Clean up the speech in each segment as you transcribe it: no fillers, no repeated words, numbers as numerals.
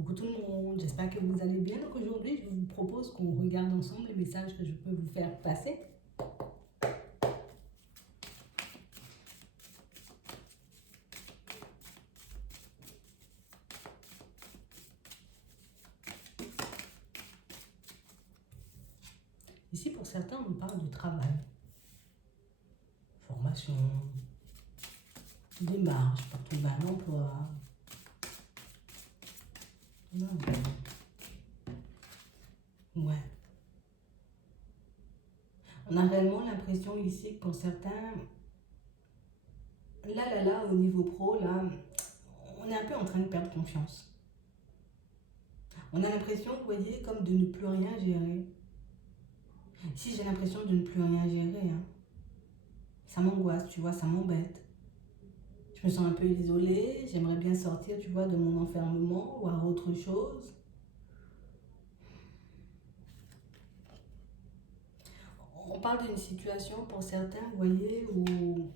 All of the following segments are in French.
Coucou tout le monde, j'espère que vous allez bien. Donc aujourd'hui, je vous propose qu'on regarde ensemble les messages que je peux vous faire passer. Ici, pour certains, on parle de travail, formation, démarche pour trouver un emploi. Ouais. On a réellement l'impression ici que pour certains, là, au niveau pro, là, on est un peu en train de perdre confiance. On a l'impression, vous voyez, comme de ne plus rien gérer. Si j'ai l'impression de ne plus rien gérer, hein, ça m'angoisse, tu vois, ça m'embête. Je me sens un peu isolée, j'aimerais bien sortir, tu vois, de mon enfermement, voir autre chose. On parle d'une situation pour certains, vous voyez, où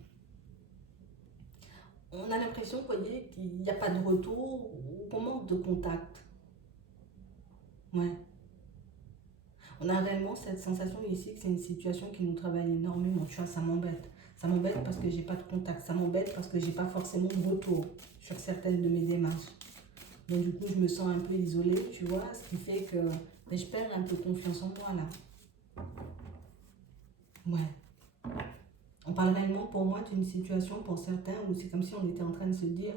on a l'impression, vous voyez, qu'il n'y a pas de retour, ou qu'on manque de contact. Ouais. On a réellement cette sensation ici que c'est une situation qui nous travaille énormément, tu vois, ça m'embête. Ça m'embête parce que j'ai pas de contact, ça m'embête parce que j'ai pas forcément de retour sur certaines de mes démarches. Donc du coup, je me sens un peu isolée, tu vois, ce qui fait que je perds un peu confiance en moi là. Ouais. On parle réellement pour moi d'une situation pour certains où c'est comme si on était en train de se dire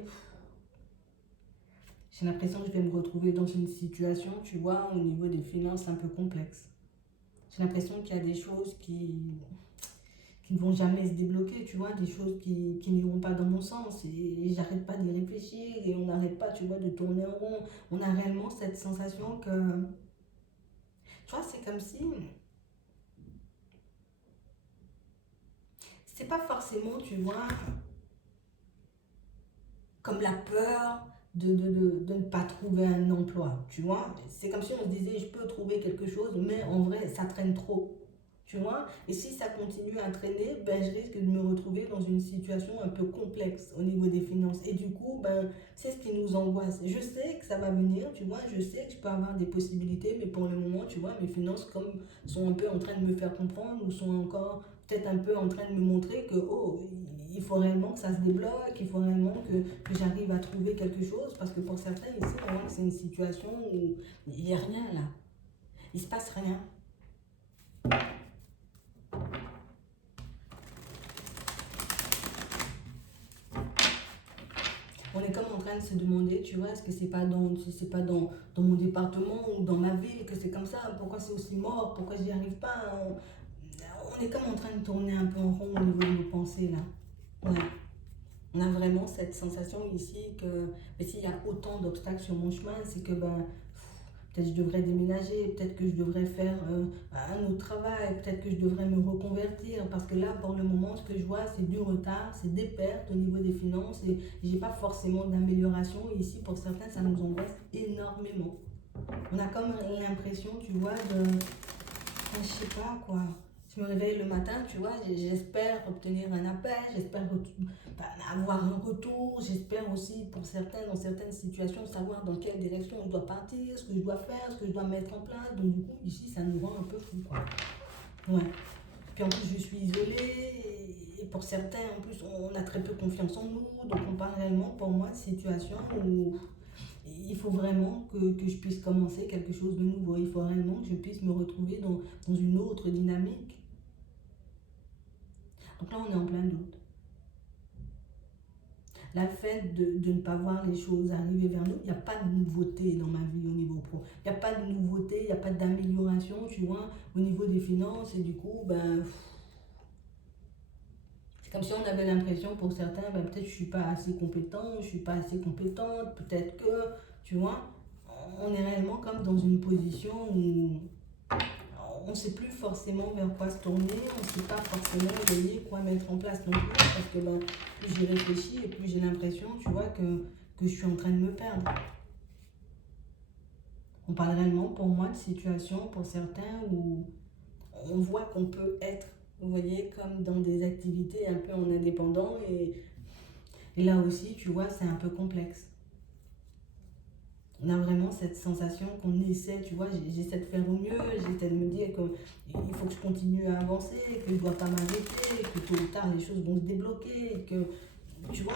j'ai l'impression que je vais me retrouver dans une situation, tu vois, au niveau des finances un peu complexe. J'ai l'impression qu'il y a des choses qui ne vont jamais se débloquer, tu vois, des choses qui n'iront pas dans mon sens et j'arrête pas d'y réfléchir et on n'arrête pas, tu vois, de tourner en rond. On a réellement cette sensation que, tu vois, c'est comme si, c'est pas forcément, tu vois, comme la peur de ne pas trouver un emploi, tu vois. C'est comme si on se disait, je peux trouver quelque chose, mais en vrai, ça traîne trop, tu vois. Et si ça continue à traîner, ben, je risque de me retrouver dans une situation un peu complexe au niveau des finances. Et du coup, ben, c'est ce qui nous angoisse. Je sais que ça va venir, tu vois, je sais que je peux avoir des possibilités, mais pour le moment, tu vois, mes finances comme sont un peu en train de me faire comprendre ou sont encore peut-être un peu en train de me montrer que, oh, il faut réellement que ça se débloque, il faut réellement que j'arrive à trouver quelque chose, parce que pour certains ici, on voit que c'est une situation où il n'y a rien là, il se passe rien. On est comme en train de se demander, tu vois, est-ce que c'est pas si c'est pas dans mon département ou dans ma ville que c'est comme ça, pourquoi c'est aussi mort, pourquoi j'y arrive pas. On est comme en train de tourner un peu en rond au niveau de nos pensées là. Ouais. On a vraiment cette sensation ici que mais s'il y a autant d'obstacles sur mon chemin, c'est que ben, peut-être je devrais déménager, peut-être que je devrais faire un autre travail, peut-être que je devrais me reconvertir, parce que là, pour le moment, ce que je vois, c'est du retard, c'est des pertes au niveau des finances, et j'ai pas forcément d'amélioration. Et ici, pour certains, ça nous angoisse énormément. On a comme l'impression, tu vois, je sais pas quoi. Je me réveille le matin, tu vois, j'espère obtenir un appel, j'espère avoir un retour, j'espère aussi pour certains, dans certaines situations, savoir dans quelle direction je dois partir, ce que je dois faire, ce que je dois mettre en place. Donc du coup, ici, ça nous rend un peu fou, quoi. Ouais. Puis en plus, je suis isolée et pour certains, en plus, on a très peu confiance en nous. Donc on parle réellement, pour moi, de situation où il faut vraiment que je puisse commencer quelque chose de nouveau. Il faut réellement que je puisse me retrouver dans une autre dynamique. Donc là, on est en plein doute. La fait de ne pas voir les choses arriver vers nous, il n'y a pas de nouveauté dans ma vie au niveau pro. Il n'y a pas de nouveauté, il n'y a pas d'amélioration, tu vois, au niveau des finances. Et du coup, ben, c'est comme si on avait l'impression pour certains, ben, peut-être je ne suis pas assez compétent, je ne suis pas assez compétente, peut-être que, tu vois, on est réellement comme dans une position où on ne sait plus forcément vers quoi se tourner, on ne sait pas forcément quoi mettre en place non plus, parce que ben, plus j'y réfléchis et plus j'ai l'impression, tu vois, que je suis en train de me perdre. On parle réellement pour moi de situations pour certains où on voit qu'on peut être, vous voyez, comme dans des activités un peu en indépendant et là aussi, tu vois, c'est un peu complexe. On a vraiment cette sensation qu'on essaie, tu vois, j'essaie de faire au mieux, j'essaie de me dire qu'il faut que je continue à avancer, que je ne dois pas m'arrêter, que tôt ou tard les choses vont se débloquer, que, tu vois,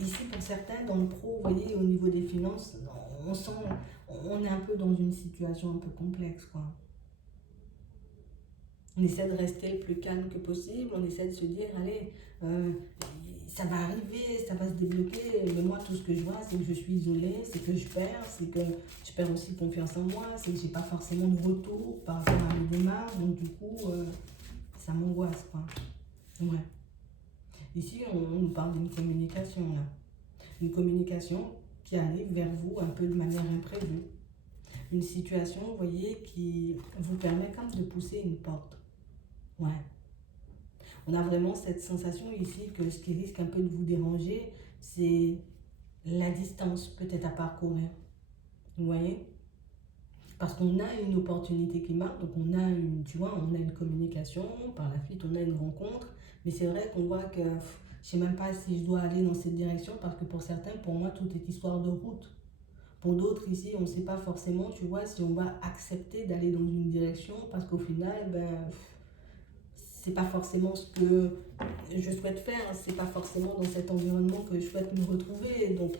ici pour certains, dans le pro, vous voyez, au niveau des finances, on sent, on est un peu dans une situation un peu complexe, quoi. On essaie de rester le plus calme que possible, on essaie de se dire, allez, euh, ça va arriver, ça va se débloquer, mais moi tout ce que je vois c'est que je suis isolée, c'est que je perds, c'est que je perds aussi confiance en moi, c'est que j'ai pas forcément de retour par rapport à mes démarches, donc du coup ça m'angoisse quoi. Ouais. Ici on nous parle d'une communication là, une communication qui arrive vers vous un peu de manière imprévue, une situation vous voyez qui vous permet comme de pousser une porte. Ouais. On a vraiment cette sensation ici que ce qui risque un peu de vous déranger, c'est la distance peut-être à parcourir. Vous voyez? Parce qu'on a une opportunité qui marque, donc on a une, tu vois, on a une communication, par la suite on a une rencontre, mais c'est vrai qu'on voit que je ne sais même pas si je dois aller dans cette direction parce que pour certains, pour moi, tout est histoire de route. Pour d'autres ici, on ne sait pas forcément, tu vois, si on va accepter d'aller dans une direction parce qu'au final, ben, c'est pas forcément ce que je souhaite faire, c'est pas forcément dans cet environnement que je souhaite me retrouver. Donc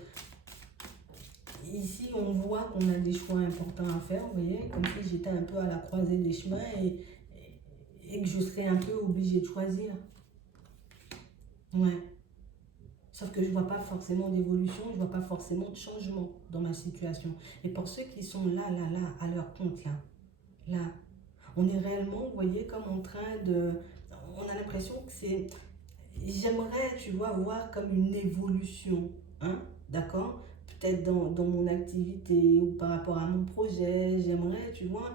ici, on voit qu'on a des choix importants à faire, vous voyez, comme si j'étais un peu à la croisée des chemins et que je serais un peu obligée de choisir. Ouais. Sauf que je ne vois pas forcément d'évolution, je ne vois pas forcément de changement dans ma situation. Et pour ceux qui sont là, à leur compte, là, on est réellement, vous voyez, comme en train de... On a l'impression que c'est... J'aimerais, tu vois, voir comme une évolution, hein, d'accord? Peut-être dans mon activité ou par rapport à mon projet, j'aimerais, tu vois,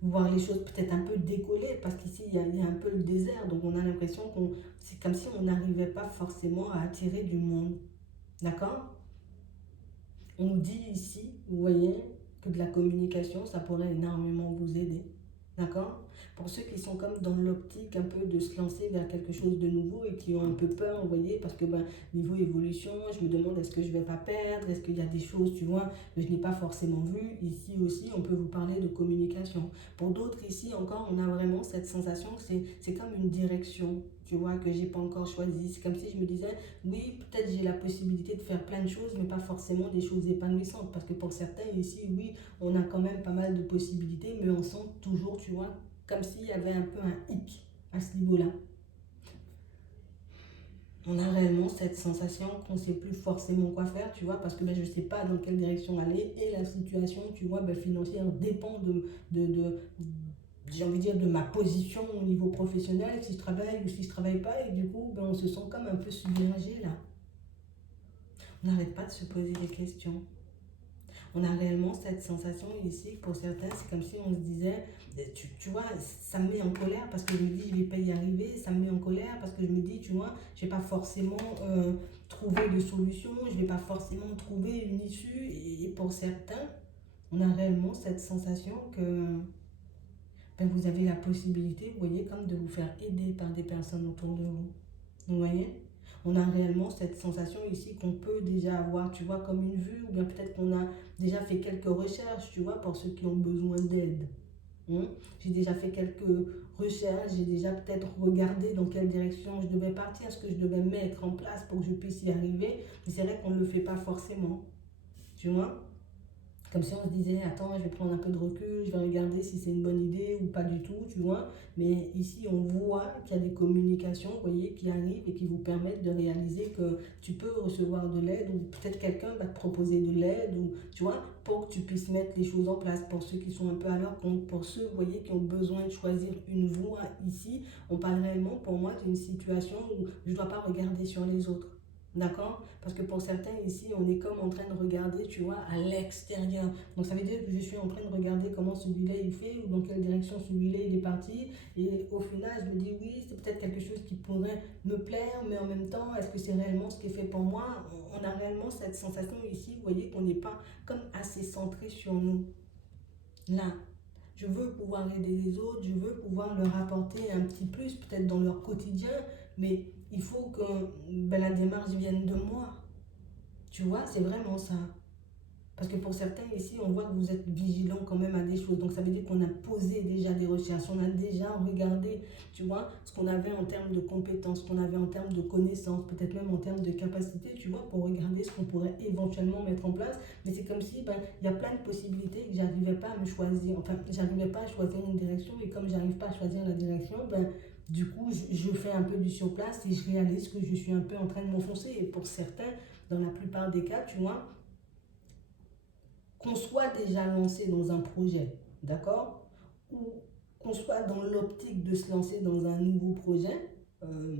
voir les choses peut-être un peu décoller parce qu'ici, il y a un peu le désert, donc on a l'impression qu'on... C'est comme si on n'arrivait pas forcément à attirer du monde, d'accord? On nous dit ici, vous voyez, que de la communication, ça pourrait énormément vous aider. D'accord? Pour ceux qui sont comme dans l'optique un peu de se lancer vers quelque chose de nouveau et qui ont un peu peur, vous voyez, parce que niveau évolution, je me demande est-ce que je ne vais pas perdre, est-ce qu'il y a des choses, tu vois, que je n'ai pas forcément vues. Ici aussi, on peut vous parler de communication. Pour d'autres, ici encore, on a vraiment cette sensation que c'est comme une direction, tu vois, que j'ai pas encore choisie. C'est comme si je me disais, oui, peut-être j'ai la possibilité de faire plein de choses, mais pas forcément des choses épanouissantes. Parce que pour certains ici, oui, on a quand même pas mal de possibilités, mais on sent toujours, tu vois, comme s'il y avait un peu un hic à ce niveau-là. On a réellement cette sensation qu'on ne sait plus forcément quoi faire, tu vois, parce que je ne sais pas dans quelle direction aller et la situation, tu vois, financière dépend de j'ai envie de dire, de ma position au niveau professionnel, si je travaille ou si je ne travaille pas, et du coup, on se sent comme un peu submergé là. On n'arrête pas de se poser des questions. On a réellement cette sensation ici, pour certains, c'est comme si on se disait, tu vois, ça me met en colère parce que je me dis, je ne vais pas y arriver, ça me met en colère parce que je me dis, tu vois, je ne vais pas forcément trouver de solution, je ne vais pas forcément trouver une issue. Et pour certains, on a réellement cette sensation que vous avez la possibilité, vous voyez, comme de vous faire aider par des personnes autour de vous. Vous voyez? On a réellement cette sensation ici qu'on peut déjà avoir, tu vois, comme une vue, ou bien peut-être qu'on a déjà fait quelques recherches, tu vois, pour ceux qui ont besoin d'aide. J'ai déjà fait quelques recherches, j'ai déjà peut-être regardé dans quelle direction je devais partir, ce que je devais mettre en place pour que je puisse y arriver. Mais c'est vrai qu'on ne le fait pas forcément, tu vois. Comme si on se disait, attends, je vais prendre un peu de recul, je vais regarder si c'est une bonne idée ou pas du tout, tu vois. Mais ici, on voit qu'il y a des communications, vous voyez, qui arrivent et qui vous permettent de réaliser que tu peux recevoir de l'aide ou peut-être quelqu'un va te proposer de l'aide ou, tu vois, pour que tu puisses mettre les choses en place. Pour ceux qui sont un peu à leur compte, pour ceux, vous voyez, qui ont besoin de choisir une voie ici, on parle réellement pour moi d'une situation où je ne dois pas regarder sur les autres. D'accord? Parce que pour certains ici, on est comme en train de regarder, tu vois, à l'extérieur. Donc ça veut dire que je suis en train de regarder comment celui-là il fait ou dans quelle direction celui-là il est parti. Et au final, je me dis oui, c'est peut-être quelque chose qui pourrait me plaire, mais en même temps, est-ce que c'est réellement ce qui est fait pour moi? On a réellement cette sensation ici, vous voyez, qu'on n'est pas comme assez centré sur nous. Là, je veux pouvoir aider les autres, je veux pouvoir leur apporter un petit plus, peut-être dans leur quotidien, mais il faut que la démarche vienne de moi. Tu vois, c'est vraiment ça. Parce que pour certains ici, on voit que vous êtes vigilant quand même à des choses. Donc ça veut dire qu'on a posé déjà des recherches, on a déjà regardé, tu vois, ce qu'on avait en termes de compétences, ce qu'on avait en termes de connaissances, peut-être même en termes de capacités, tu vois, pour regarder ce qu'on pourrait éventuellement mettre en place. Mais c'est comme si, ben, il y a plein de possibilités que j'arrivais pas à me choisir. Enfin, j'arrivais pas à choisir une direction et comme j'arrive pas à choisir la direction, ben, du coup, je fais un peu du surplace et je réalise que je suis un peu en train de m'enfoncer. Et pour certains, dans la plupart des cas, tu vois, qu'on soit déjà lancé dans un projet, d'accord, ou qu'on soit dans l'optique de se lancer dans un nouveau projet, euh,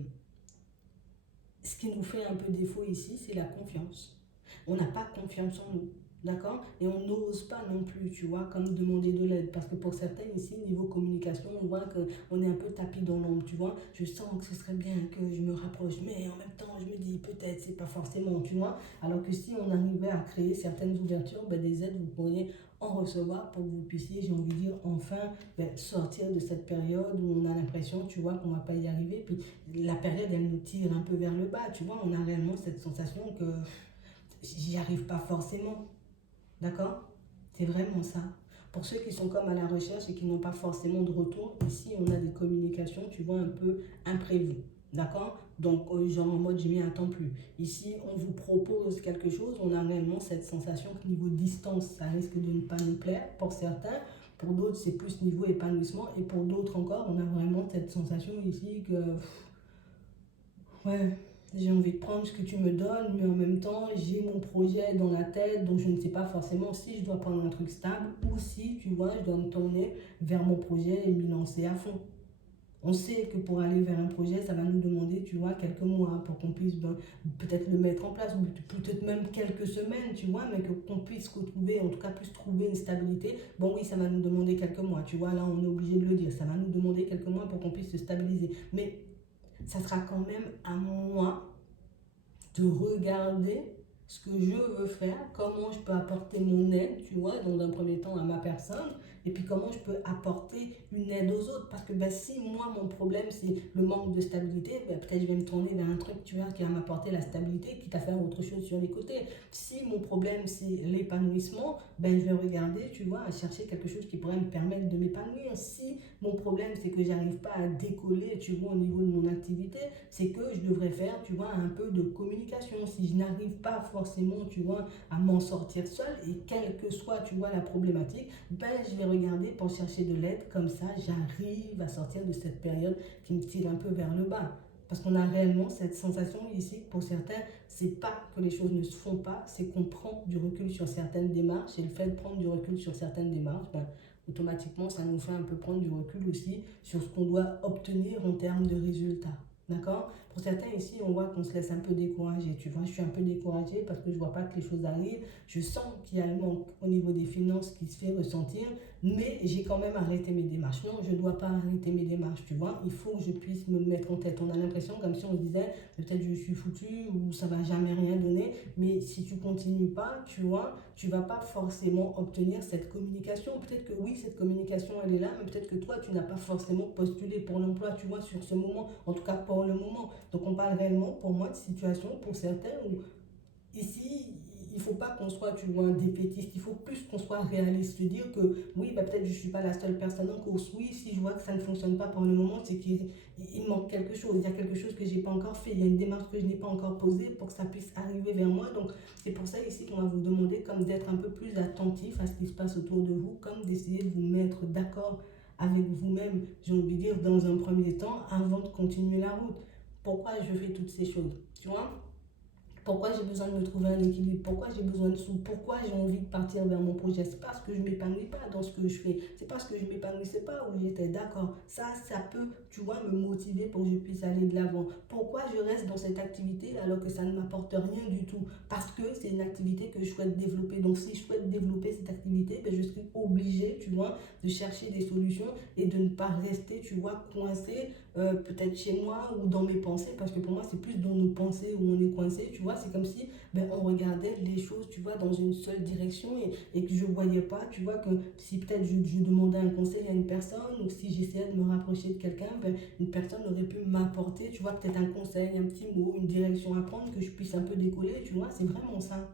ce qui nous fait un peu défaut ici, c'est la confiance. On n'a pas confiance en nous, d'accord? Et on n'ose pas non plus, tu vois, comme demander de l'aide. Parce que pour certains ici, niveau communication, on voit qu'on est un peu tapis dans l'ombre, tu vois. Je sens que ce serait bien que je me rapproche, mais en même temps, je me dis peut-être, c'est pas forcément, tu vois. Alors que si on arrivait à créer certaines ouvertures, ben, des aides, vous pourriez en recevoir pour que vous puissiez, j'ai envie de dire, enfin ben, sortir de cette période où on a l'impression, tu vois, qu'on va pas y arriver. Puis la période, elle nous tire un peu vers le bas, tu vois. On a réellement cette sensation que j'y arrive pas forcément. D'accord? C'est vraiment ça. Pour ceux qui sont comme à la recherche et qui n'ont pas forcément de retour, ici on a des communications, tu vois, un peu imprévues. D'accord? Donc, genre en mode je m'y attends plus. Ici, on vous propose quelque chose, on a réellement cette sensation que niveau distance, ça risque de ne pas nous plaire pour certains. Pour d'autres, c'est plus niveau épanouissement. Et pour d'autres encore, on a vraiment cette sensation ici que ouais, j'ai envie de prendre ce que tu me donnes, mais en même temps, j'ai mon projet dans la tête, donc je ne sais pas forcément si je dois prendre un truc stable ou si, tu vois, je dois me tourner vers mon projet et m'y lancer à fond. On sait que pour aller vers un projet, ça va nous demander, tu vois, quelques mois pour qu'on puisse ben, peut-être le mettre en place, ou peut-être même quelques semaines, tu vois, mais qu'on puisse retrouver, en tout cas puisse trouver une stabilité. Bon, oui, ça va nous demander quelques mois, tu vois, là, on est obligé de le dire, ça va nous demander quelques mois pour qu'on puisse se stabiliser. Mais ça sera quand même à moi de regarder ce que je veux faire, comment je peux apporter mon aide, tu vois, dans un premier temps à ma personne, et puis comment je peux apporter une aide aux autres. Parce que ben, si moi, mon problème, c'est le manque de stabilité, ben, peut-être je vais me tourner vers un truc, tu vois, qui va m'apporter la stabilité, quitte à faire autre chose sur les côtés. Si mon problème, c'est l'épanouissement, ben, je vais regarder, tu vois, à chercher quelque chose qui pourrait me permettre de m'épanouir. Si mon problème, c'est que j'arrive pas à décoller, tu vois, au niveau de mon activité, c'est que je devrais faire, tu vois, un peu de communication. Si je n'arrive pas forcément, tu vois, à m'en sortir seule, et quelle que soit, tu vois, la problématique, ben, je vais regarder pour chercher de l'aide. Comme ça, j'arrive à sortir de cette période qui me tire un peu vers le bas. Parce qu'on a réellement cette sensation ici, pour certains, c'est pas que les choses ne se font pas, c'est qu'on prend du recul sur certaines démarches. Et le fait de prendre du recul sur certaines démarches, ben, automatiquement, ça nous fait un peu prendre du recul aussi sur ce qu'on doit obtenir en termes de résultats. D'accord? Pour certains ici, on voit qu'on se laisse un peu décourager. Tu vois, je suis un peu découragée parce que je vois pas que les choses arrivent. Je sens qu'il y a un manque au niveau des finances qui se fait ressentir, mais j'ai quand même arrêté mes démarches. Non, je ne dois pas arrêter mes démarches, tu vois. Il faut que je puisse me mettre en tête. On a l'impression comme si on se disait, peut-être je suis foutu ou ça va jamais rien donner. Mais si tu continues pas, tu vois, tu vas pas forcément obtenir cette communication. Peut-être que oui, cette communication, elle est là, mais peut-être que toi, tu n'as pas forcément postulé pour l'emploi, tu vois, sur ce moment. En tout cas, pour le moment. Donc, on parle réellement, pour moi, de situation pour certains où ici, il ne faut pas qu'on soit, tu vois, un défaitiste. Il faut plus qu'on soit réaliste. Se dire que oui, bah, peut-être je ne suis pas la seule personne en course. Oui, si je vois que ça ne fonctionne pas pour le moment, c'est qu'il manque quelque chose. Il y a quelque chose que je n'ai pas encore fait. Il y a une démarche que je n'ai pas encore posée pour que ça puisse arriver vers moi. Donc, c'est pour ça ici qu'on va vous demander comme d'être un peu plus attentif à ce qui se passe autour de vous, comme d'essayer de vous mettre d'accord avec vous-même, j'ai envie de dire, dans un premier temps, avant de continuer la route. Pourquoi je fais toutes ces choses, tu vois? Pourquoi j'ai besoin de me trouver un équilibre? Pourquoi j'ai besoin de sous? Pourquoi j'ai envie de partir vers mon projet? C'est parce que je ne m'épanouis pas dans ce que je fais. C'est parce que je ne m'épanouissais pas où j'étais. D'accord. Ça peut, tu vois, me motiver pour que je puisse aller de l'avant. Pourquoi je reste dans cette activité alors que ça ne m'apporte rien du tout? Parce que c'est une activité que je souhaite développer. Donc, si je souhaite développer cette activité, ben, je suis obligée, tu vois, de chercher des solutions et de ne pas rester, tu vois, coincé peut-être chez moi ou dans mes pensées, parce que pour moi c'est plus dans nos pensées où on est coincé, tu vois, c'est comme si ben, on regardait les choses, tu vois, dans une seule direction et que je voyais pas, tu vois, que si peut-être je demandais un conseil à une personne ou si j'essayais de me rapprocher de quelqu'un, ben, une personne aurait pu m'apporter, tu vois, peut-être un conseil, un petit mot, une direction à prendre, que je puisse un peu décoller, tu vois, c'est vraiment ça.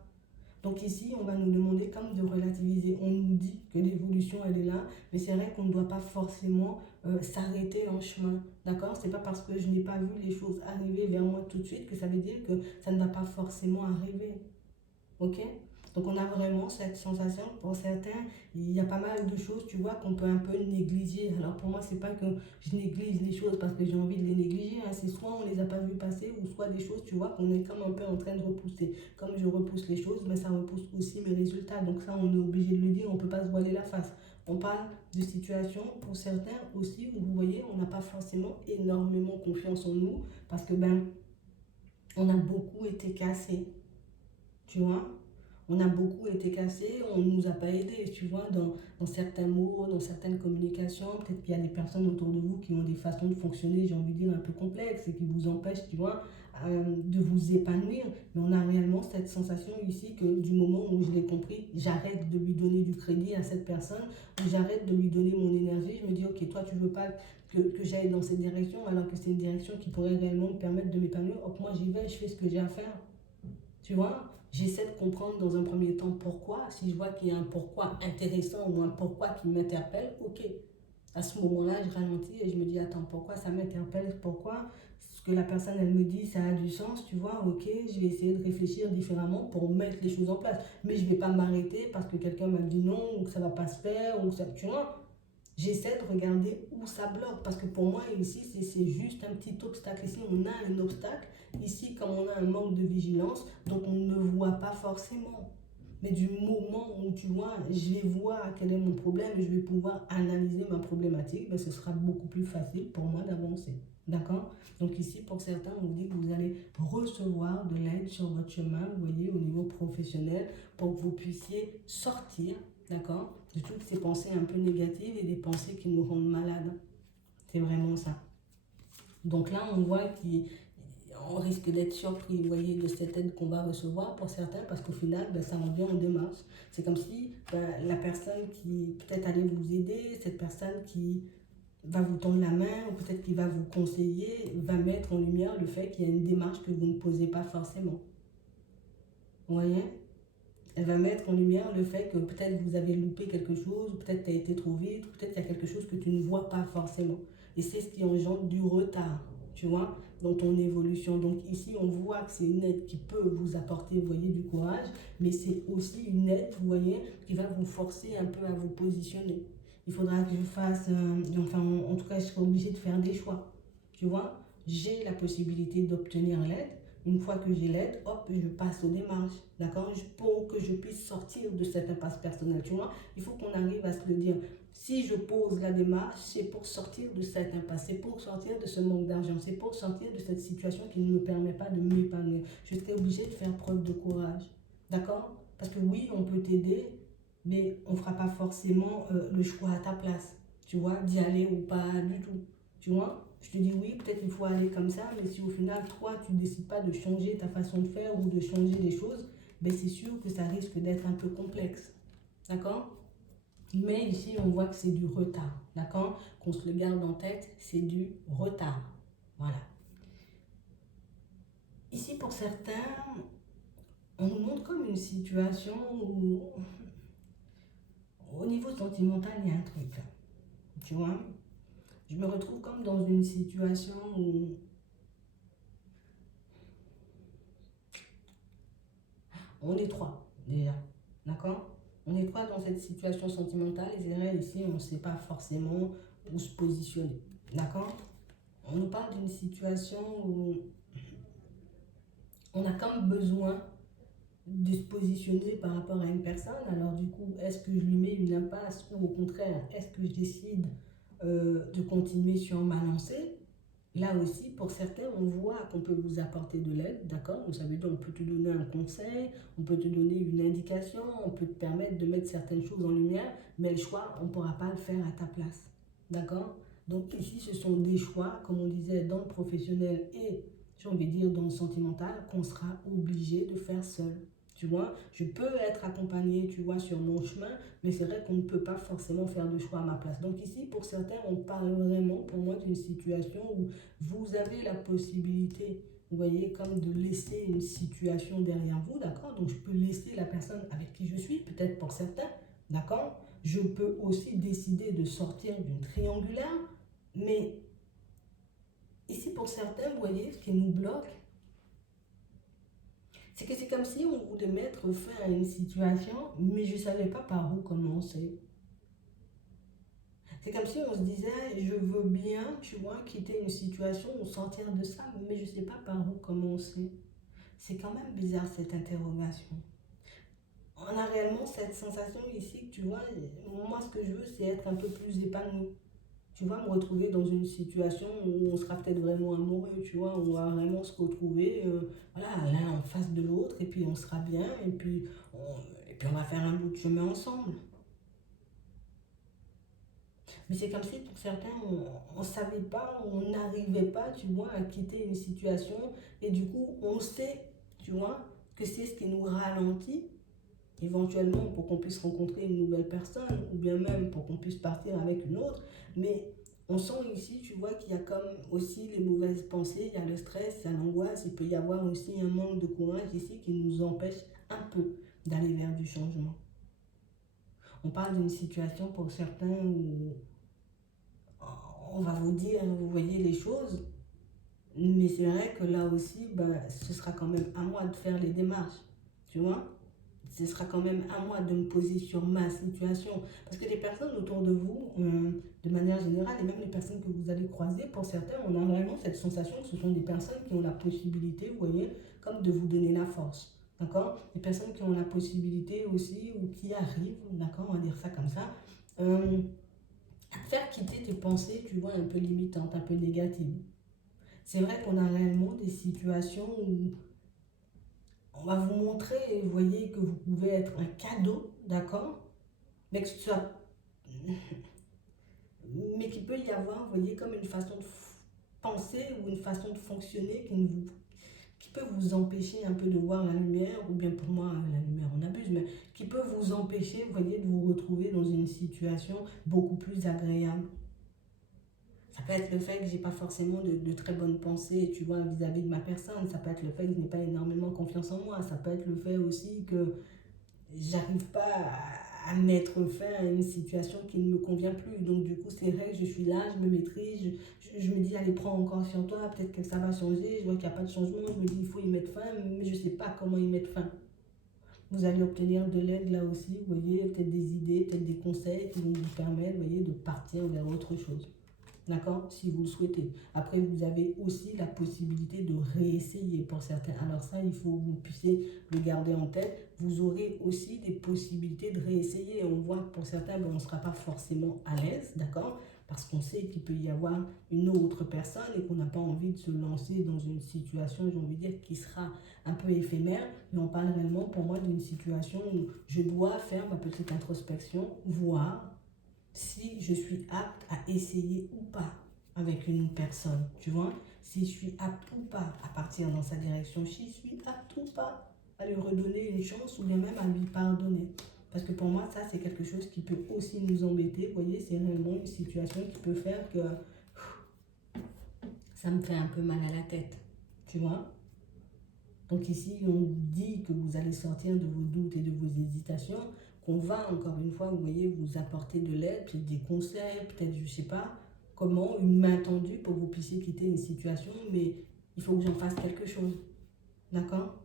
Donc ici, on va nous demander comme de relativiser. On nous dit que l'évolution, elle est là, mais c'est vrai qu'on ne doit pas forcément s'arrêter en chemin. D'accord? C'est pas parce que je n'ai pas vu les choses arriver vers moi tout de suite que ça veut dire que ça ne va pas forcément arriver. Ok? Donc on a vraiment cette sensation, pour certains, il y a pas mal de choses, tu vois, qu'on peut un peu négliger. Alors pour moi, c'est pas que je néglige les choses parce que j'ai envie de les négliger, hein. C'est soit on les a pas vues passer, ou soit des choses, tu vois, qu'on est comme un peu en train de repousser. Comme je repousse les choses, mais ça repousse aussi mes résultats. Donc ça, on est obligé de le dire, on peut pas se voiler la face. On parle de situations, pour certains aussi, où vous voyez, on n'a pas forcément énormément confiance en nous, parce que ben, on a beaucoup été cassés, tu vois. On a beaucoup été cassés, on ne nous a pas aidés, tu vois, dans certains mots, dans certaines communications. Peut-être qu'il y a des personnes autour de vous qui ont des façons de fonctionner, j'ai envie de dire, un peu complexes et qui vous empêchent, tu vois, de vous épanouir. Mais on a réellement cette sensation ici que du moment où je l'ai compris, j'arrête de lui donner du crédit à cette personne, ou j'arrête de lui donner mon énergie. Je me dis, ok, toi, tu veux pas que j'aille dans cette direction, alors que c'est une direction qui pourrait réellement me permettre de m'épanouir. Hop, moi, j'y vais, je fais ce que j'ai à faire. Tu vois, j'essaie de comprendre dans un premier temps pourquoi. Si je vois qu'il y a un pourquoi intéressant ou un pourquoi qui m'interpelle, ok. À ce moment-là, je ralentis et je me dis, attends, pourquoi ça m'interpelle? Pourquoi ce que la personne, elle me dit, ça a du sens, tu vois? Ok, je vais essayer de réfléchir différemment pour mettre les choses en place. Mais je ne vais pas m'arrêter parce que quelqu'un m'a dit non, ou que ça ne va pas se faire, ou que ça, tu vois? J'essaie de regarder où ça bloque parce que pour moi ici c'est juste un petit obstacle. Ici on a un obstacle, ici comme on a un manque de vigilance, donc on ne voit pas forcément. Mais du moment où tu vois, je vais voir quel est mon problème et je vais pouvoir analyser ma problématique, ben, ce sera beaucoup plus facile pour moi d'avancer. D'accord? Donc ici, pour certains, on vous dit que vous allez recevoir de l'aide sur votre chemin, vous voyez, au niveau professionnel, pour que vous puissiez sortir, d'accord, de toutes ces pensées un peu négatives et des pensées qui nous rendent malades. C'est vraiment ça. Donc là, on voit qu'on risque d'être surpris, vous voyez, de cette aide qu'on va recevoir pour certains, parce qu'au final, ben, ça revient en démarche. C'est comme si ben, la personne qui peut-être allait vous aider, cette personne qui va vous tendre la main, ou peut-être qui va vous conseiller, va mettre en lumière le fait qu'il y a une démarche que vous ne posez pas forcément. Vous voyez? Elle va mettre en lumière le fait que peut-être vous avez loupé quelque chose, peut-être tu as été trop vite, peut-être il y a quelque chose que tu ne vois pas forcément. Et c'est ce qui engendre du retard, tu vois, dans ton évolution. Donc ici, on voit que c'est une aide qui peut vous apporter, vous voyez, du courage, mais c'est aussi une aide, vous voyez, qui va vous forcer un peu à vous positionner. Il faudra que je fasse, enfin, en tout cas, je serai obligée de faire des choix, tu vois. J'ai la possibilité d'obtenir l'aide. Une fois que j'ai l'aide, hop, je passe aux démarches, d'accord? Pour que je puisse sortir de cette impasse personnelle, tu vois, il faut qu'on arrive à se le dire. Si je pose la démarche, c'est pour sortir de cette impasse, c'est pour sortir de ce manque d'argent, c'est pour sortir de cette situation qui ne me permet pas de m'épanouir. Je serai obligée de faire preuve de courage, d'accord? Parce que oui, on peut t'aider, mais on ne fera pas forcément le choix à ta place, tu vois, d'y aller ou pas du tout, tu vois? Je te dis oui, peut-être il faut aller comme ça, mais si au final, toi, tu ne décides pas de changer ta façon de faire ou de changer les choses, ben c'est sûr que ça risque d'être un peu complexe. D'accord? Mais ici, on voit que c'est du retard. D'accord? Qu'on se le garde en tête, c'est du retard. Voilà. Ici, pour certains, on nous montre comme une situation où, au niveau sentimental, il y a un truc. Tu vois? Je me retrouve comme dans une situation où on est trois, déjà. D'accord? On est trois dans cette situation sentimentale et c'est vrai, ici, on ne sait pas forcément où se positionner. D'accord? On nous parle d'une situation où on a comme besoin de se positionner par rapport à une personne. Alors du coup, est-ce que je lui mets une impasse ou au contraire, est-ce que je décide de continuer sur ma lancée? Là aussi, pour certains, on voit qu'on peut vous apporter de l'aide, d'accord? Vous savez, on peut te donner un conseil, on peut te donner une indication, on peut te permettre de mettre certaines choses en lumière, mais le choix, on ne pourra pas le faire à ta place, d'accord? Donc ici, ce sont des choix, comme on disait, dans le professionnel et, j'ai envie de dire, dans le sentimental, qu'on sera obligé de faire seul. Tu vois, je peux être accompagnée, tu vois, sur mon chemin, mais c'est vrai qu'on ne peut pas forcément faire de choix à ma place. Donc ici, pour certains, on parle vraiment, pour moi, d'une situation où vous avez la possibilité vous voyez, comme de laisser une situation derrière vous, d'accord? Donc, je peux laisser la personne avec qui je suis, peut-être pour certains, d'accord? Je peux aussi décider de sortir d'une triangulaire, mais ici, pour certains, vous voyez, ce qui nous bloque, c'est que c'est comme si on voulait mettre fin à une situation, mais je ne savais pas par où commencer. C'est comme si on se disait, je veux bien, tu vois, quitter une situation ou sortir de ça, mais je ne sais pas par où commencer. C'est quand même bizarre cette interrogation. On a réellement cette sensation ici que tu vois, moi ce que je veux c'est être un peu plus épanoui. Tu vas me retrouver dans une situation où on sera peut-être vraiment amoureux, tu vois, on va vraiment se retrouver, voilà, l'un en face de l'autre, et puis on sera bien, et puis on va faire un bout de chemin ensemble. Mais c'est comme si pour certains, on ne savait pas, on n'arrivait pas, tu vois, à quitter une situation, et du coup, on sait, tu vois, que c'est ce qui nous ralentit, éventuellement pour qu'on puisse rencontrer une nouvelle personne, ou bien même pour qu'on puisse partir avec une autre, mais on sent ici, tu vois, qu'il y a comme aussi les mauvaises pensées, il y a le stress, il y a l'angoisse, il peut y avoir aussi un manque de courage ici qui nous empêche un peu d'aller vers du changement. On parle d'une situation pour certains où on va vous dire, vous voyez les choses, mais c'est vrai que là aussi, ben, ce sera quand même à moi de faire les démarches, tu vois. Ce sera quand même à moi de me poser sur ma situation. Parce que les personnes autour de vous, de manière générale, et même les personnes que vous allez croiser, pour certains, on a vraiment cette sensation que ce sont des personnes qui ont la possibilité, vous voyez, comme de vous donner la force. D'accord? Des personnes qui ont la possibilité aussi, ou qui arrivent, d'accord, on va dire ça comme ça, à faire quitter tes pensées, tu vois, un peu limitantes, un peu négatives. C'est vrai qu'on a réellement des situations où on va vous montrer, et vous voyez que vous pouvez être un cadeau, d'accord? Mais que ce soit, mais qu'il peut y avoir, vous voyez, comme une façon de penser ou une façon de fonctionner qui peut vous empêcher un peu de voir la lumière, ou bien pour moi, la lumière on abuse, mais qui peut vous empêcher, vous voyez, de vous retrouver dans une situation beaucoup plus agréable. Ça peut être le fait que j'ai pas forcément de très bonnes pensées, tu vois, vis-à-vis de ma personne. Ça peut être le fait que je n'ai pas énormément confiance en moi. Ça peut être le fait aussi que j'arrive pas à mettre fin à une situation qui ne me convient plus. Donc du coup, c'est vrai que je suis là, je me maîtrise, je me dis, allez, prends encore sur toi, peut-être que ça va changer. Je vois qu'il n'y a pas de changement, je me dis, il faut y mettre fin, mais je ne sais pas comment y mettre fin. Vous allez obtenir de l'aide là aussi, vous voyez, peut-être des idées, peut-être des conseils qui vont vous permettre, vous voyez, de partir vers autre chose. D'accord? Si vous le souhaitez. Après, vous avez aussi la possibilité de réessayer pour certains. Alors ça, il faut que vous puissiez le garder en tête. Vous aurez aussi des possibilités de réessayer. On voit que pour certains, ben, on ne sera pas forcément à l'aise, d'accord? Parce qu'on sait qu'il peut y avoir une autre personne et qu'on n'a pas envie de se lancer dans une situation, j'ai envie de dire, qui sera un peu éphémère. Mais on parle réellement pour moi d'une situation où je dois faire ma petite introspection, voir si je suis apte à essayer ou pas avec une personne, tu vois, si je suis apte ou pas à partir dans sa direction, si je suis apte ou pas à lui redonner une chance ou bien même à lui pardonner. Parce que pour moi, ça, c'est quelque chose qui peut aussi nous embêter. Vous voyez, c'est réellement une situation qui peut faire que ça me fait un peu mal à la tête, tu vois. Donc ici, on dit que vous allez sortir de vos doutes et de vos hésitations, qu'on va encore une fois, vous voyez, vous apporter de l'aide, peut-être des conseils, peut-être, je ne sais pas, comment, une main tendue pour que vous puissiez quitter une situation, mais il faut que j'en fasse quelque chose, d'accord?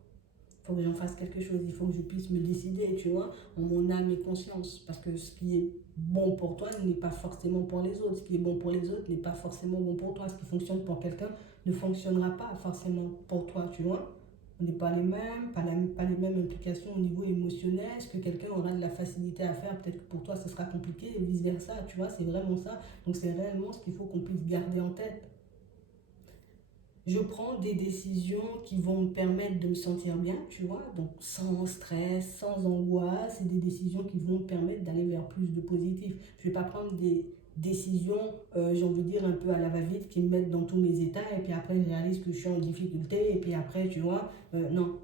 Il faut que j'en fasse quelque chose, il faut que je puisse me décider, tu vois, en mon âme et conscience, parce que ce qui est bon pour toi n'est pas forcément pour les autres, ce qui est bon pour les autres n'est pas forcément bon pour toi, ce qui fonctionne pour quelqu'un ne fonctionnera pas forcément pour toi, tu vois. On n'est pas les mêmes, pas les mêmes implications au niveau émotionnel. Ce que quelqu'un aura de la facilité à faire, peut-être que pour toi, ce sera compliqué et vice-versa. Tu vois, c'est vraiment ça. Donc, c'est réellement ce qu'il faut qu'on puisse garder en tête. Je prends des décisions qui vont me permettre de me sentir bien, tu vois, donc sans stress, sans angoisse, et des décisions qui vont me permettre d'aller vers plus de positif. Je ne vais pas prendre des décisions, j'ai envie de dire, un peu à la va-vite, qui me mettent dans tous mes états, et puis après, je réalise que je suis en difficulté, et puis après, tu vois, non.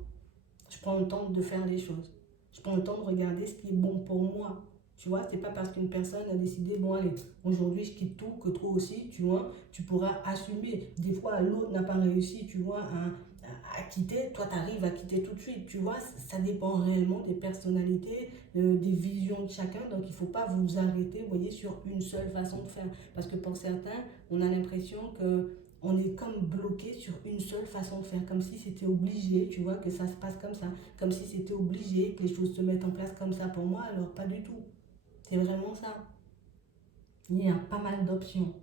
Je prends le temps de faire les choses. Je prends le temps de regarder ce qui est bon pour moi. Tu vois, c'est pas parce qu'une personne a décidé, bon allez, aujourd'hui je quitte tout, que toi aussi, tu vois, tu pourras assumer. Des fois, l'autre n'a pas réussi, tu vois, à quitter, toi tu arrives à quitter tout de suite, tu vois, ça dépend réellement des personnalités, des visions de chacun, donc il ne faut pas vous arrêter, vous voyez, sur une seule façon de faire, parce que pour certains, on a l'impression que on est comme bloqué sur une seule façon de faire, comme si c'était obligé, tu vois, que ça se passe comme ça, comme si c'était obligé que les choses se mettent en place comme ça pour moi, alors pas du tout, c'est vraiment ça. Il y a pas mal d'options.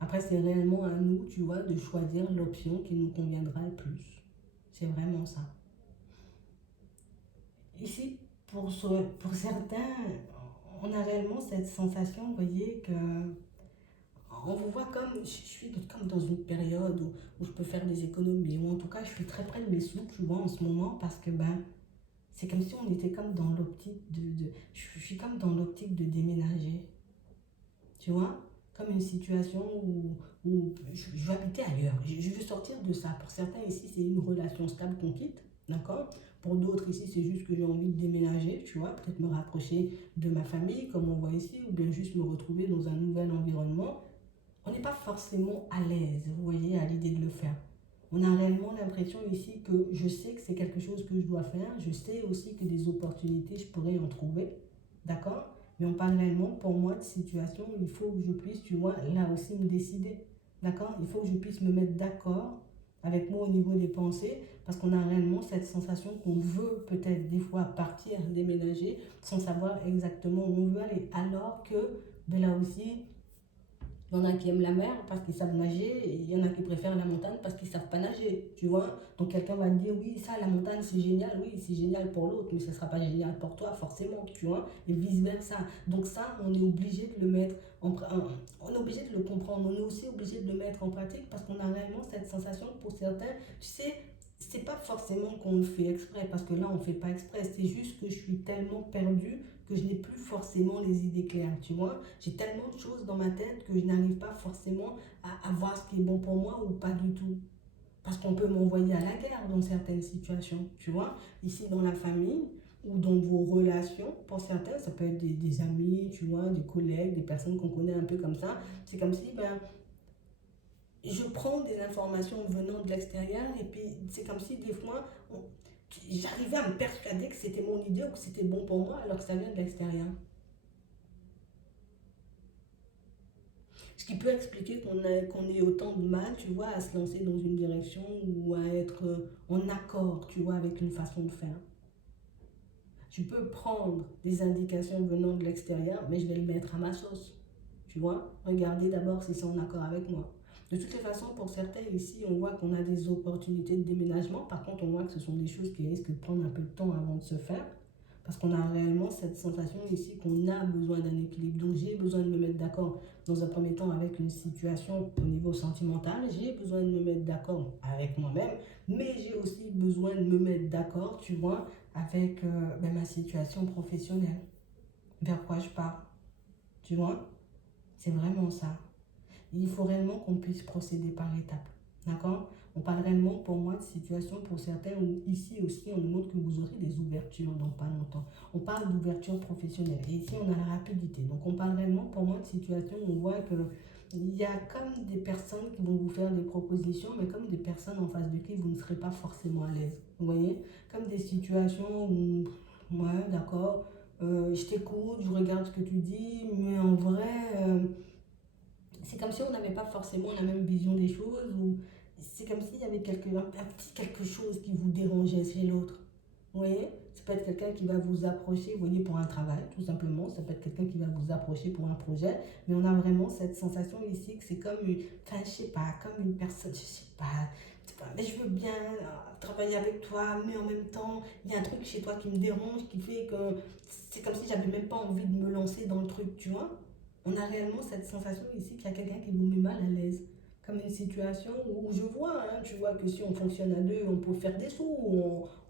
Après, c'est réellement à nous, tu vois, de choisir l'option qui nous conviendra le plus. C'est vraiment ça. Ici, pour certains, on a réellement cette sensation, vous voyez, que on vous voit comme, je suis comme dans une période où je peux faire des économies, ou en tout cas, je suis très près de mes sous, tu vois, en ce moment, parce que, ben, c'est comme si on était comme dans l'optique je suis comme dans l'optique de déménager, tu vois, comme une situation où je veux habiter ailleurs, je veux sortir de ça. Pour certains ici, c'est une relation stable qu'on quitte, d'accord. Pour d'autres ici, c'est juste que j'ai envie de déménager, tu vois, peut-être me rapprocher de ma famille, comme on voit ici, ou bien juste me retrouver dans un nouvel environnement. On n'est pas forcément à l'aise, vous voyez, à l'idée de le faire. On a réellement l'impression ici que je sais que c'est quelque chose que je dois faire, je sais aussi que des opportunités, je pourrais en trouver, d'accord. Mais on parle réellement, pour moi, de situation où il faut que je puisse, tu vois, là aussi me décider, d'accord. Il faut que je puisse me mettre d'accord avec moi au niveau des pensées, parce qu'on a réellement cette sensation qu'on veut peut-être des fois partir, déménager, sans savoir exactement où on veut aller, alors que, ben là aussi, il y en a qui aiment la mer parce qu'ils savent nager, et il y en a qui préfèrent la montagne parce qu'ils ne savent pas nager, tu vois. Donc quelqu'un va me dire, oui, ça, la montagne, c'est génial, oui, c'est génial pour l'autre, mais ce ne sera pas génial pour toi, forcément, tu vois, et vice-versa. Donc ça, on est obligé de le mettre on est obligé de le comprendre, on est aussi obligé de le mettre en pratique parce qu'on a réellement cette sensation pour certains, tu sais, c'est pas forcément qu'on le fait exprès, parce que là, on ne fait pas exprès, c'est juste que je suis tellement perdue que je n'ai plus forcément les idées claires, tu vois. J'ai tellement de choses dans ma tête que je n'arrive pas forcément à voir ce qui est bon pour moi ou pas du tout. Parce qu'on peut m'envoyer à la guerre dans certaines situations, tu vois. Ici, dans la famille ou dans vos relations, pour certains, ça peut être des amis, tu vois, des collègues, des personnes qu'on connaît un peu comme ça. C'est comme si, ben, je prends des informations venant de l'extérieur et puis c'est comme si des fois, j'arrivais à me persuader que c'était mon idée ou que c'était bon pour moi alors que ça vient de l'extérieur. Ce qui peut expliquer qu'on ait autant de mal, tu vois, à se lancer dans une direction ou à être en accord, tu vois, avec une façon de faire. Je peux prendre des indications venant de l'extérieur, mais je vais le mettre à ma sauce, tu vois. Regardez d'abord si c'est en accord avec moi. De toutes les façons, pour certains ici, on voit qu'on a des opportunités de déménagement. Par contre, on voit que ce sont des choses qui risquent de prendre un peu de temps avant de se faire. Parce qu'on a réellement cette sensation ici qu'on a besoin d'un équilibre. Donc j'ai besoin de me mettre d'accord dans un premier temps avec une situation au niveau sentimental. J'ai besoin de me mettre d'accord avec moi-même. Mais j'ai aussi besoin de me mettre d'accord, tu vois, avec ben, ma situation professionnelle. Vers quoi je pars, tu vois. C'est vraiment ça. Il faut réellement qu'on puisse procéder par étapes. D'accord. On parle réellement pour moi de situation pour certains où ici aussi on nous montre que vous aurez des ouvertures dans pas longtemps. On parle d'ouverture professionnelle et ici on a la rapidité. Donc on parle réellement pour moi de situation où on voit que il y a comme des personnes qui vont vous faire des propositions, mais comme des personnes en face de qui vous ne serez pas forcément à l'aise. Vous voyez. Comme des situations où, ouais, d'accord, je t'écoute, je regarde ce que tu dis, mais en vrai, c'est comme si on n'avait pas forcément la même vision des choses, ou c'est comme s'il y avait un petit quelque chose qui vous dérangeait chez l'autre. Vous voyez. Ça peut être quelqu'un qui va vous approcher, vous voyez, pour un travail, tout simplement. Ça peut être quelqu'un qui va vous approcher pour un projet. Mais on a vraiment cette sensation ici que c'est comme enfin, je sais pas, comme une personne, je sais pas, mais je veux bien travailler avec toi, mais en même temps, il y a un truc chez toi qui me dérange, qui fait que c'est comme si j'avais même pas envie de me lancer dans le truc, tu vois. On a réellement cette sensation ici qu'il y a quelqu'un qui vous met mal à l'aise. Comme une situation où je vois, hein, tu vois que si on fonctionne à deux, on peut faire des sous,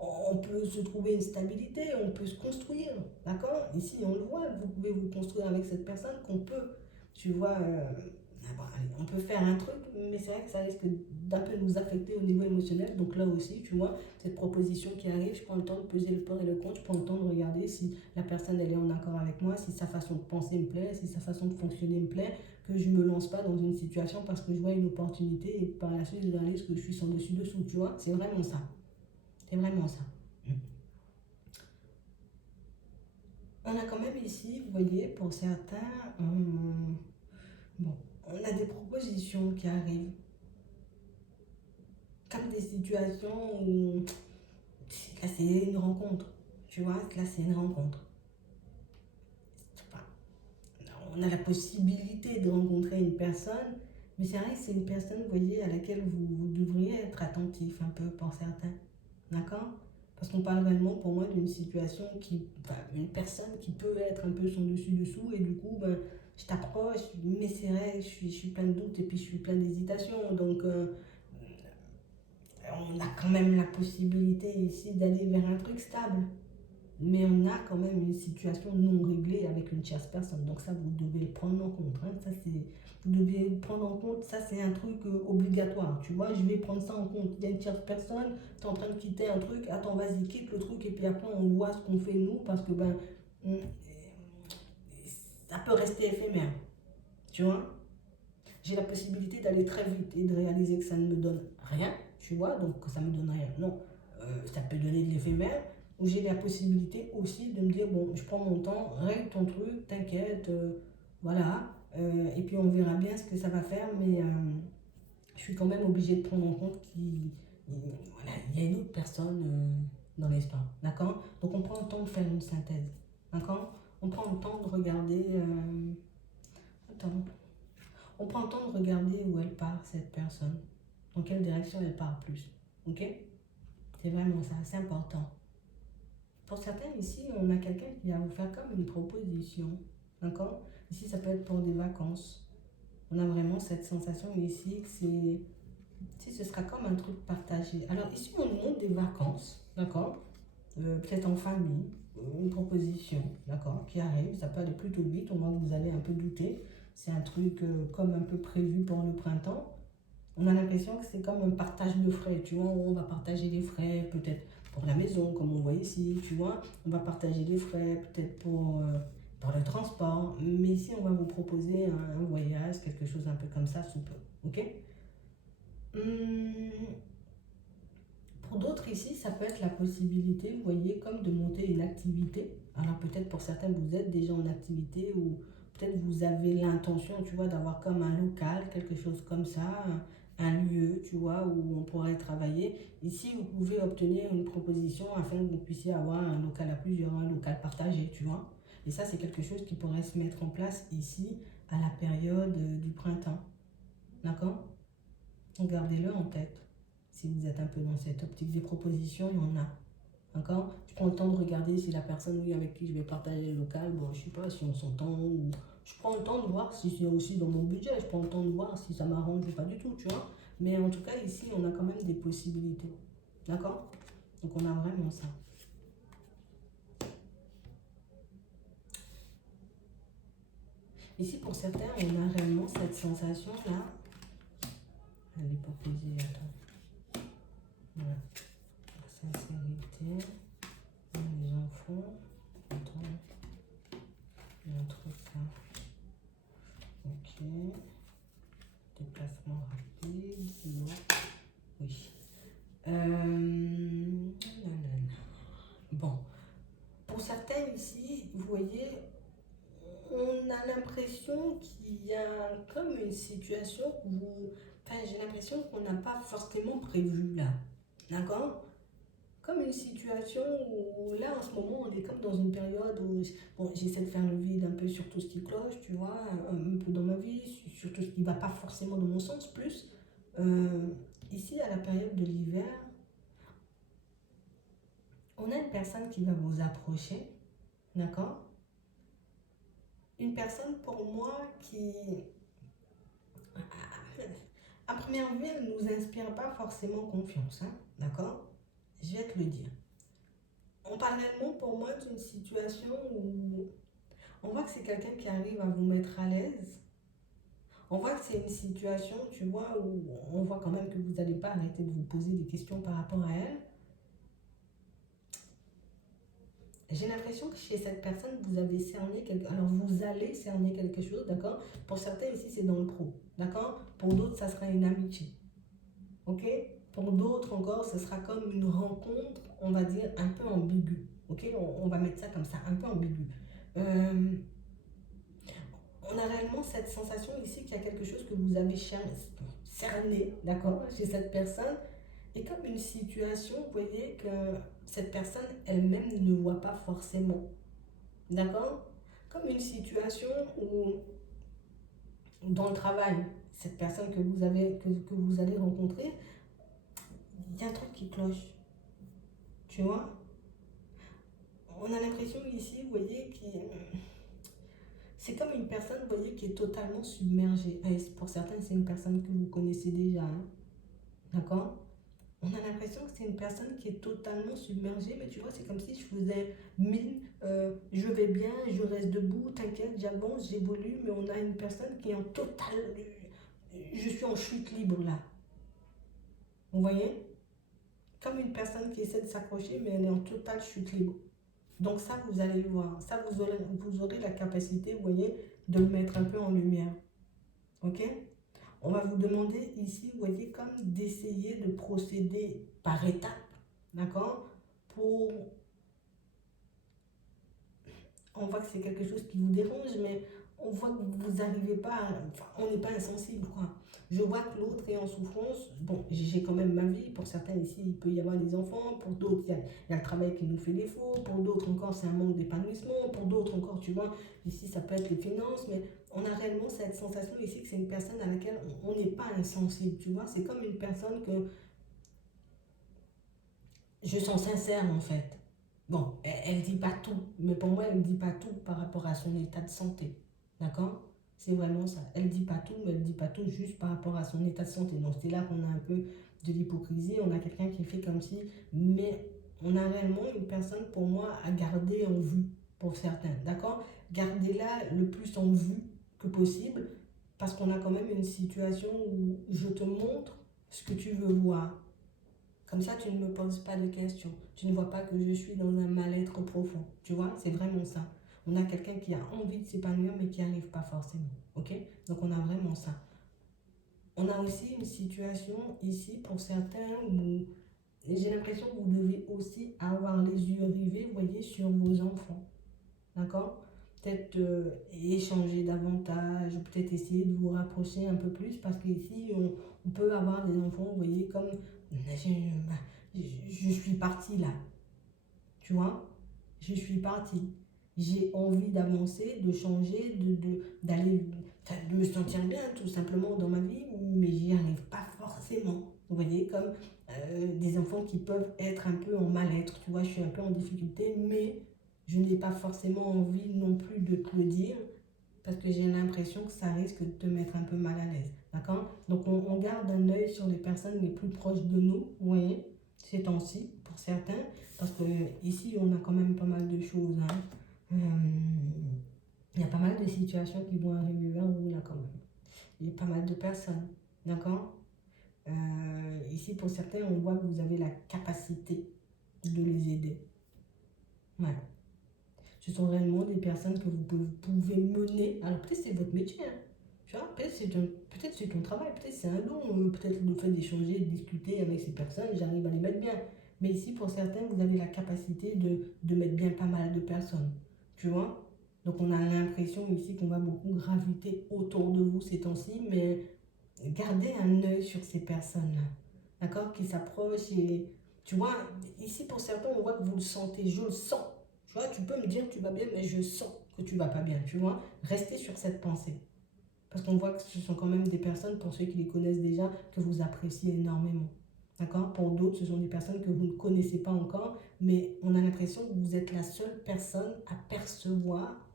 on peut se trouver une stabilité, on peut se construire, d'accord. Ici, on le voit, vous pouvez vous construire avec cette personne qu'on peut, tu vois, Ah bah, allez, on peut faire un truc, mais c'est vrai que ça risque d'un peu nous affecter au niveau émotionnel. Donc là aussi, tu vois, cette proposition qui arrive, je prends le temps de peser le pour et le contre, je prends le temps de regarder si la personne elle est en accord avec moi, si sa façon de penser me plaît, si sa façon de fonctionner me plaît, que je me lance pas dans une situation parce que je vois une opportunité et par la suite je réalise que je suis sans dessus dessous, tu vois, c'est vraiment ça. C'est vraiment ça. On a quand même ici, vous voyez, pour certains, bon, on a des propositions qui arrivent, comme des situations où là c'est une rencontre, tu vois, là c'est une rencontre. Enfin, on a la possibilité de rencontrer une personne, mais c'est vrai que c'est une personne, vous voyez, à laquelle vous devriez être attentif un peu pour certains, d'accord? Parce qu'on parle réellement pour moi d'une situation qui, enfin, une personne qui peut être un peu son dessus-dessous et du coup, ben, je t'approche, mais c'est vrai, je suis plein de doutes et puis je suis plein d'hésitation, donc on a quand même la possibilité ici d'aller vers un truc stable. Mais on a quand même une situation non réglée avec une tierce personne. Donc ça, vous devez le prendre en compte. Hein. Ça, c'est, vous devez le prendre en compte. Ça, c'est un truc obligatoire. Tu vois, je vais prendre ça en compte. Il y a une tierce personne, tu es en train de quitter un truc. Attends, vas-y, quitte le truc. Et puis après, on voit ce qu'on fait nous. Parce que ben, ça peut rester éphémère. Tu vois, j'ai la possibilité d'aller très vite et de réaliser que ça ne me donne rien. Tu vois, donc que ça me donne rien. Non, ça peut donner de l'éphémère, où j'ai la possibilité aussi de me dire, bon, je prends mon temps, règle ton truc, t'inquiète, voilà, et puis on verra bien ce que ça va faire, mais je suis quand même obligée de prendre en compte voilà, il y a une autre personne dans l'histoire, d'accord? Donc on prend le temps de faire une synthèse, d'accord? On prend le temps de regarder, attends, on prend le temps de regarder où elle part, cette personne, dans quelle direction elle part plus, ok? C'est vraiment ça, c'est important. Pour certains, ici, on a quelqu'un qui va vous faire comme une proposition. D'accord? Ici, ça peut être pour des vacances. On a vraiment cette sensation ici que c'est. Si ce sera comme un truc partagé. Alors, ici, on nous montre des vacances. D'accord? Peut-être en famille. Une proposition. D'accord? Qui arrive. Ça peut aller plutôt vite. On voit que vous allez un peu douter. C'est un truc comme un peu prévu pour le printemps. On a l'impression que c'est comme un partage de frais, tu vois, on va partager les frais peut-être pour la maison, comme on voit ici, tu vois, on va partager les frais peut-être pour le transport, mais ici on va vous proposer un voyage, quelque chose un peu comme ça sous peu, ok? Hum, pour d'autres ici, ça peut être la possibilité, vous voyez, comme de monter une activité. Alors peut-être pour certains, vous êtes déjà en activité ou peut-être vous avez l'intention, tu vois, d'avoir comme un local, quelque chose comme ça, un lieu, tu vois, où on pourrait travailler. Ici, vous pouvez obtenir une proposition afin que vous puissiez avoir un local à plusieurs, un local partagé, tu vois. Et ça, c'est quelque chose qui pourrait se mettre en place ici à la période du printemps. D'accord? Donc gardez-le en tête. Si vous êtes un peu dans cette optique des propositions, il y en a. D'accord? Je prends le temps de regarder si la personne oui, avec qui je vais partager le local, bon, je sais pas si on s'entend ou. Je prends le temps de voir si c'est aussi dans mon budget. Je prends le temps de voir si ça m'arrange ou pas du tout, tu vois. Mais en tout cas, ici, on a quand même des possibilités. D'accord? Donc, on a vraiment ça. Ici, pour certains, on a réellement cette sensation-là. Elle est proposée, attends. Voilà. La sincérité. Les enfants. Attends. Il y a un truc là. Ok. Déplacement rapide. Non. Oui. Bon. Pour certains ici, vous voyez, on a l'impression qu'il y a comme une situation où. Enfin, j'ai l'impression qu'on n'a pas forcément prévu là. D'accord? Comme une situation où là en ce moment on est comme dans une période où bon, j'essaie de faire le vide un peu sur tout ce qui cloche, tu vois, un peu dans ma vie, sur tout ce qui ne va pas forcément dans mon sens plus. Euh, Ici à la période de l'hiver, on a une personne qui va vous approcher, d'accord? Une personne pour moi qui, à première vue, elle ne nous inspire pas forcément confiance, hein, d'accord? Je vais te le dire. On parle réellement pour moi d'une situation où on voit que c'est quelqu'un qui arrive à vous mettre à l'aise. On voit que c'est une situation, tu vois, où on voit quand même que vous n'allez pas arrêter de vous poser des questions par rapport à elle. J'ai l'impression que chez cette personne, vous avez cerné quelque... Alors, vous allez cerner quelque chose, d'accord? Pour certains, ici, c'est dans le pro, d'accord? Pour d'autres, ça sera une amitié, ok? Pour d'autres encore, ce sera comme une rencontre, on va dire, un peu ambiguë, ok? On va mettre ça comme ça, un peu ambigu. Euh, on a réellement cette sensation ici qu'il y a quelque chose que vous avez cerné, d'accord, chez cette personne, et comme une situation, vous voyez, que cette personne elle-même ne voit pas forcément, d'accord? Comme une situation où, dans le travail, cette personne que vous allez rencontrer, il y a un truc qui cloche, tu vois? On a l'impression ici, vous voyez, c'est comme une personne, vous voyez, qui est totalement submergée. Et pour certains, c'est une personne que vous connaissez déjà, hein, d'accord? On a l'impression que c'est une personne qui est totalement submergée, mais tu vois, c'est comme si je faisais mine, je vais bien, je reste debout, t'inquiète, j'avance, j'évolue, mais on a une personne qui est en total... Je suis en chute libre là. Vous voyez? Comme une personne qui essaie de s'accrocher, mais elle est en totale chute libre. Donc ça, vous allez le voir. Ça, vous aurez la capacité, vous voyez, de le mettre un peu en lumière. Ok? On va vous demander ici, vous voyez, comme d'essayer de procéder par étapes, d'accord? Pour... On voit que c'est quelque chose qui vous dérange, mais on voit que vous n'arrivez pas, enfin, on n'est pas insensible, quoi. Je vois que l'autre est en souffrance. Bon, j'ai quand même ma vie. Pour certains ici, il peut y avoir des enfants. Pour d'autres, il y a le travail qui nous fait défaut. Pour d'autres encore, c'est un manque d'épanouissement. Pour d'autres encore, tu vois, ici, ça peut être les finances. Mais on a réellement cette sensation ici que c'est une personne à laquelle on n'est pas insensible, tu vois. C'est comme une personne que je sens sincère, en fait. Bon, elle ne dit pas tout, mais pour moi, elle ne dit pas tout par rapport à son état de santé. D'accord? C'est vraiment ça. Elle ne dit pas tout, mais elle ne dit pas tout juste par rapport à son état de santé. Donc, c'est là qu'on a un peu de l'hypocrisie. On a quelqu'un qui fait comme si, mais on a réellement une personne, pour moi, à garder en vue, pour certains. D'accord? Gardez-la le plus en vue que possible, parce qu'on a quand même une situation où je te montre ce que tu veux voir. Comme ça, tu ne me poses pas de questions. Tu ne vois pas que je suis dans un mal-être profond. Tu vois, c'est vraiment ça. On a quelqu'un qui a envie de s'épanouir, mais qui n'y arrive pas forcément. Ok? Donc, on a vraiment ça. On a aussi une situation ici, pour certains, où j'ai l'impression que vous devez aussi avoir les yeux rivés, vous voyez, sur vos enfants. D'accord? Peut-être échanger davantage, peut-être essayer de vous rapprocher un peu plus, parce qu'ici, on peut avoir des enfants, vous voyez, comme je suis partie là, tu vois, je suis partie. J'ai envie d'avancer, de changer, d'aller, de me sentir bien tout simplement dans ma vie, mais j'y arrive pas forcément. Vous voyez, comme des enfants qui peuvent être un peu en mal-être, tu vois, je suis un peu en difficulté, mais je n'ai pas forcément envie non plus de te le dire, parce que j'ai l'impression que ça risque de te mettre un peu mal à l'aise. D'accord? Donc on garde un œil sur les personnes les plus proches de nous, vous voyez, ces temps-ci, pour certains, parce que ici on a quand même pas mal de choses, hein. Il y a pas mal de situations qui vont arriver vers vous là quand même. Il y a pas mal de personnes, d'accord? Ici pour certains, on voit que vous avez la capacité de les aider. Ouais. Ce sont réellement des personnes que vous pouvez mener. Alors peut-être c'est votre métier, hein. Tu vois, peut-être c'est ton travail, peut-être c'est un don, peut-être le fait d'échanger, de discuter avec ces personnes, j'arrive à les mettre bien. Mais ici, pour certains, vous avez la capacité de mettre bien pas mal de personnes. Tu vois? Donc on a l'impression ici qu'on va beaucoup graviter autour de vous ces temps-ci, mais gardez un œil sur ces personnes-là. D'accord? Qui s'approchent et... Tu vois, ici pour certains, on voit que vous le sentez, je le sens. Tu vois, tu peux me dire tu vas bien, mais je sens que tu vas pas bien. Tu vois? Restez sur cette pensée. Parce qu'on voit que ce sont quand même des personnes, pour ceux qui les connaissent déjà, que vous appréciez énormément. D'accord? Pour d'autres, ce sont des personnes que vous ne connaissez pas encore, mais on a l'impression que vous êtes la seule personne à percevoir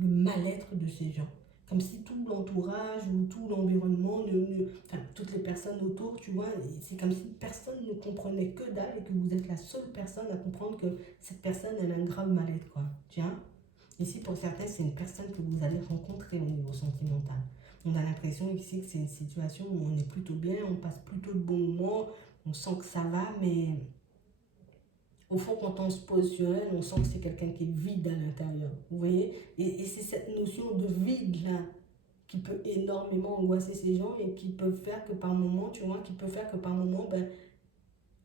le mal-être de ces gens. Comme si tout l'entourage ou tout l'environnement, enfin, toutes les personnes autour, tu vois, c'est comme si personne ne comprenait que dalle et que vous êtes la seule personne à comprendre que cette personne, elle a un grave mal-être, quoi. Tiens, ici, pour certains, c'est une personne que vous allez rencontrer au niveau sentimental. On a l'impression ici que c'est une situation où on est plutôt bien, on passe plutôt de bons moments, on sent que ça va, mais au fond, quand on se pose sur elle, on sent que c'est quelqu'un qui est vide à l'intérieur. Vous voyez? Et c'est cette notion de vide-là qui peut énormément angoisser ces gens et qui peut faire que par moment, tu vois, qui peut faire que par moment, ben,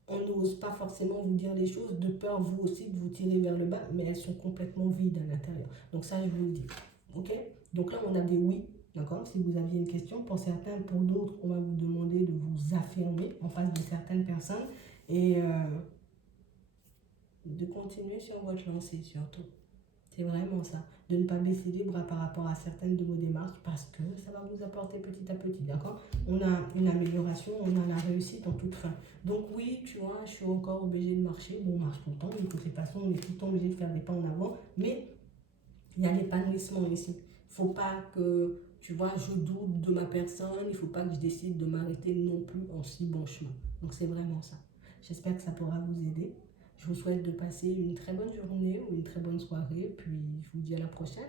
on n'ose pas forcément vous dire les choses de peur, vous aussi, de vous tirer vers le bas, mais elles sont complètement vides à l'intérieur. Donc ça, je vous le dis. Ok? Donc là, on a des oui. D'accord? Si vous aviez une question, pour certains, pour d'autres, on va vous demander de vous affirmer en face de certaines personnes et de continuer sur votre lancée surtout. C'est vraiment ça. De ne pas baisser les bras par rapport à certaines de vos démarches parce que ça va vous apporter petit à petit, d'accord? On a une amélioration, on a la réussite en toute fin. Donc oui, tu vois, je suis encore obligée de marcher. Bon, on marche tout le temps, de toute façon, on est tout le temps obligé de faire des pas en avant. Mais il y a l'épanouissement ici. Il ne faut pas que, tu vois, je doute de ma personne. Il ne faut pas que je décide de m'arrêter non plus en si bon chemin. Donc c'est vraiment ça. J'espère que ça pourra vous aider. Je vous souhaite de passer une très bonne journée ou une très bonne soirée, puis je vous dis à la prochaine.